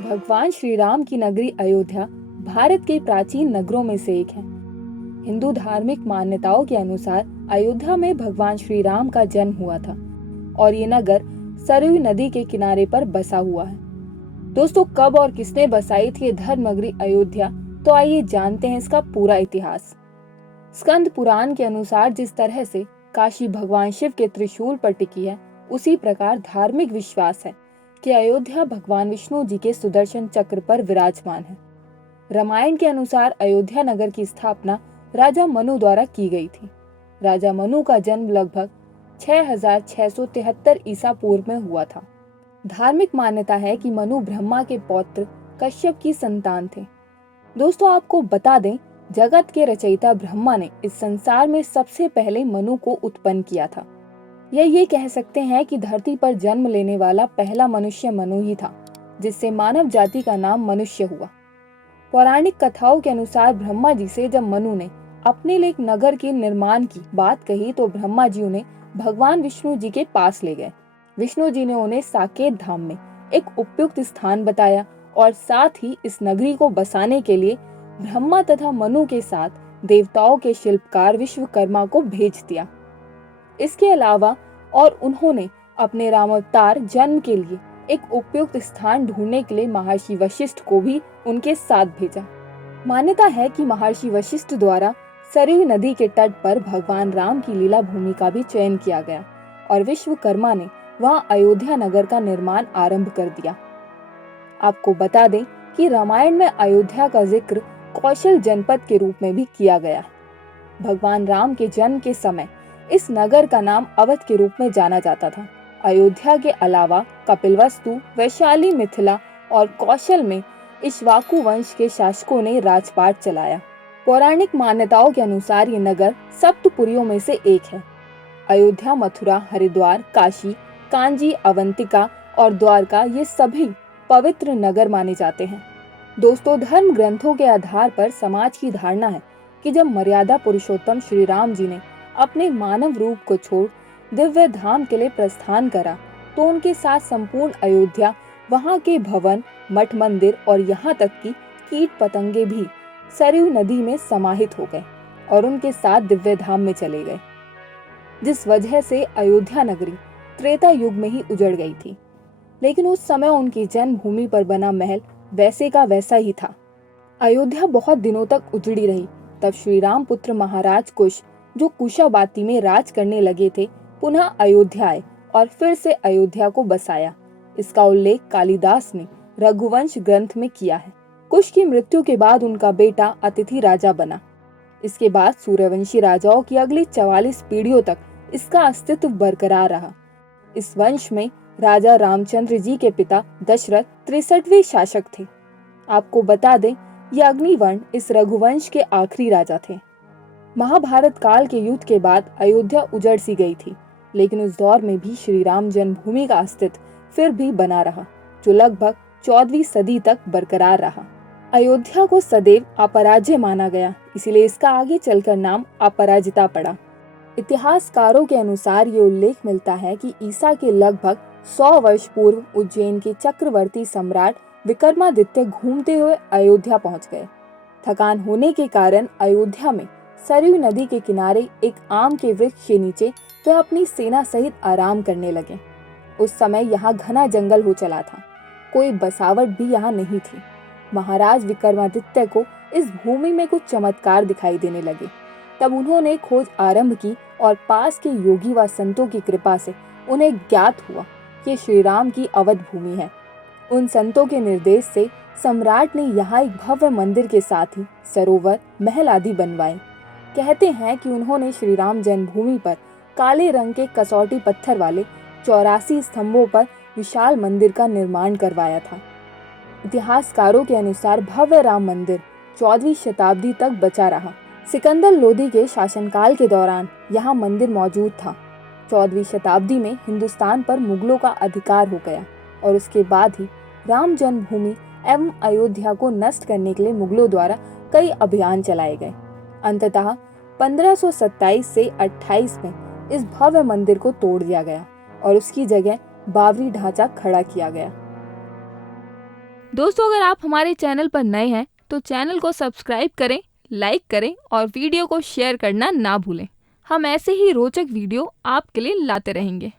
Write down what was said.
भगवान श्री राम की नगरी अयोध्या भारत के प्राचीन नगरों में से एक है। हिंदू धार्मिक मान्यताओं के अनुसार अयोध्या में भगवान श्री राम का जन्म हुआ था और ये नगर सरयू नदी के किनारे पर बसा हुआ है। दोस्तों, कब और किसने बसाई थी ये धर्म नगरी अयोध्या, तो आइए जानते हैं इसका पूरा इतिहास। स्कंद पुराण के अनुसार जिस तरह से काशी भगवान शिव के त्रिशूल पर टिकी है, उसी प्रकार धार्मिक विश्वास है कि अयोध्या भगवान विष्णु जी के सुदर्शन चक्र पर विराजमान है। रामायण के अनुसार अयोध्या नगर की स्थापना राजा मनु द्वारा की गई थी। राजा मनु का जन्म लगभग 6673 ईसा पूर्व में हुआ था। धार्मिक मान्यता है कि मनु ब्रह्मा के पौत्र कश्यप की संतान थे। दोस्तों, आपको बता दें, जगत के रचयिता ब्रह्मा ने इस संसार में सबसे पहले मनु को उत्पन्न किया था। ये कह सकते हैं कि धरती पर जन्म लेने वाला पहला मनुष्य मनु ही था, जिससे मानव जाति का नाम मनुष्य हुआ। पौराणिक कथाओं के अनुसार ब्रह्मा जी से जब मनु ने अपने लिए एक नगर के निर्माण की बात कही तो ब्रह्मा जी उन्हें भगवान विष्णु जी के पास ले गए। विष्णु जी ने उन्हें साकेत धाम में एक उपयुक्त स्थान बताया और साथ ही इस नगरी को बसाने के लिए ब्रह्मा तथा मनु के साथ देवताओं के शिल्पकार विश्वकर्मा को भेज दिया। इसके अलावा और उन्होंने अपने रामावतार जन्म के लिए एक उपयुक्त स्थान ढूंढने के लिए महर्षि वशिष्ठ को भी उनके साथ भेजा। मान्यता है कि महर्षि वशिष्ठ द्वारा सरयू नदी के तट पर भगवान राम की लीला भूमि का भी चयन किया गया और विश्वकर्मा ने वहां अयोध्या नगर का निर्माण आरंभ कर दिया। आपको बता दें कि रामायण में अयोध्या का जिक्र कौशल जनपद के रूप में भी किया गया है। भगवान राम के जन्म के समय इस नगर का नाम अवध के रूप में जाना जाता था। अयोध्या के अलावा कपिलवस्तु, वैशाली, मिथिला और कौशल में इक्ष्वाकु वंश के शासकों ने राजपाट चलाया। पौराणिक मान्यताओं के अनुसार ये नगर सप्तपुरियों में से एक है। अयोध्या, मथुरा, हरिद्वार, काशी, कांजी, अवंतिका और द्वारका ये सभी पवित्र नगर माने जाते हैं। दोस्तों, धर्म ग्रंथों के आधार पर समाज की धारणा है कि जब मर्यादा पुरुषोत्तम श्री राम जी ने अपने मानव रूप को छोड़ दिव्य धाम के लिए प्रस्थान करा तो उनके साथ संपूर्ण अयोध्या, वहां के भवन, मठ मंदिर और यहाँ तक कि कीट पतंगे भी सरयू नदी में समाहित हो गए और उनके साथ दिव्य धाम में चले गए, जिस वजह से अयोध्या नगरी त्रेता युग में ही उजड़ गई थी। लेकिन उस समय उनकी जन्मभूमि पर बना महल वैसे का वैसा ही था। अयोध्या बहुत दिनों तक उजड़ी रही। तब श्री राम पुत्र महाराज कुश, जो कुशावाती में राज करने लगे थे, पुनः अयोध्या आए और फिर से अयोध्या को बसाया। इसका उल्लेख कालिदास ने रघुवंश ग्रंथ में किया है। कुश की मृत्यु के बाद उनका बेटा अतिथि राजा बना। इसके बाद सूर्यवंशी राजाओं की अगली 44 पीढ़ियों तक इसका अस्तित्व बरकरार रहा। इस वंश में राजा रामचंद्र जी के पिता दशरथ 63वें शासक थे। आपको बता दें, ये अग्निवर्ण इस रघुवंश के आखिरी राजा थे। महाभारत काल के युद्ध के बाद अयोध्या उजड़ सी गई थी, लेकिन उस दौर में भी श्री राम जन्मभूमि का अस्तित्व फिर भी बना रहा, जो लगभग 14वीं सदी तक बरकरार रहा। अयोध्या को सदैव अपराज्य माना गया, इसीलिए इसका आगे चलकर नाम अपराजिता पड़ा। इतिहासकारों के अनुसार ये उल्लेख मिलता है कि ईसा के लगभग 100 वर्ष पूर्व उज्जैन के चक्रवर्ती सम्राट विक्रमादित्य घूमते हुए अयोध्या पहुंच गए। थकान होने के कारण अयोध्या में सरयू नदी के किनारे एक आम के वृक्ष के नीचे वे अपनी सेना सहित आराम करने लगे। उस समय यहाँ घना जंगल हो चला था, कोई बसावट भी यहाँ नहीं थी। महाराज विक्रमादित्य को इस भूमि में कुछ चमत्कार दिखाई देने लगे। तब उन्होंने खोज आरंभ की और पास के योगी व संतों की कृपा से उन्हें ज्ञात हुआ कि श्री राम की अवध भूमि है। उन संतों के निर्देश से सम्राट ने यहाँ एक भव्य मंदिर के साथ ही सरोवर, महल आदि बनवाए। कहते हैं कि उन्होंने श्री राम जन्मभूमि पर काले रंग के कसौटी पत्थर वाले 84 स्तंभों पर विशाल मंदिर का निर्माण करवाया था। इतिहासकारों के अनुसार भव्य राम मंदिर 14वीं शताब्दी तक बचा रहा। सिकंदर लोदी के शासनकाल के दौरान यहाँ मंदिर मौजूद था। 14वीं शताब्दी में हिंदुस्तान पर मुगलों का अधिकार हो गया और उसके बाद ही राम जन्मभूमि एवं अयोध्या को नष्ट करने के लिए मुगलों द्वारा कई अभियान चलाए गए। अंततः 1527 से 28 में इस भव्य मंदिर को तोड़ दिया गया और उसकी जगह बावरी ढांचा खड़ा किया गया। दोस्तों अगर आप हमारे चैनल पर नए हैं तो चैनल को सब्सक्राइब करें, लाइक करें और वीडियो को शेयर करना ना भूलें। हम ऐसे ही रोचक वीडियो आपके लिए लाते रहेंगे।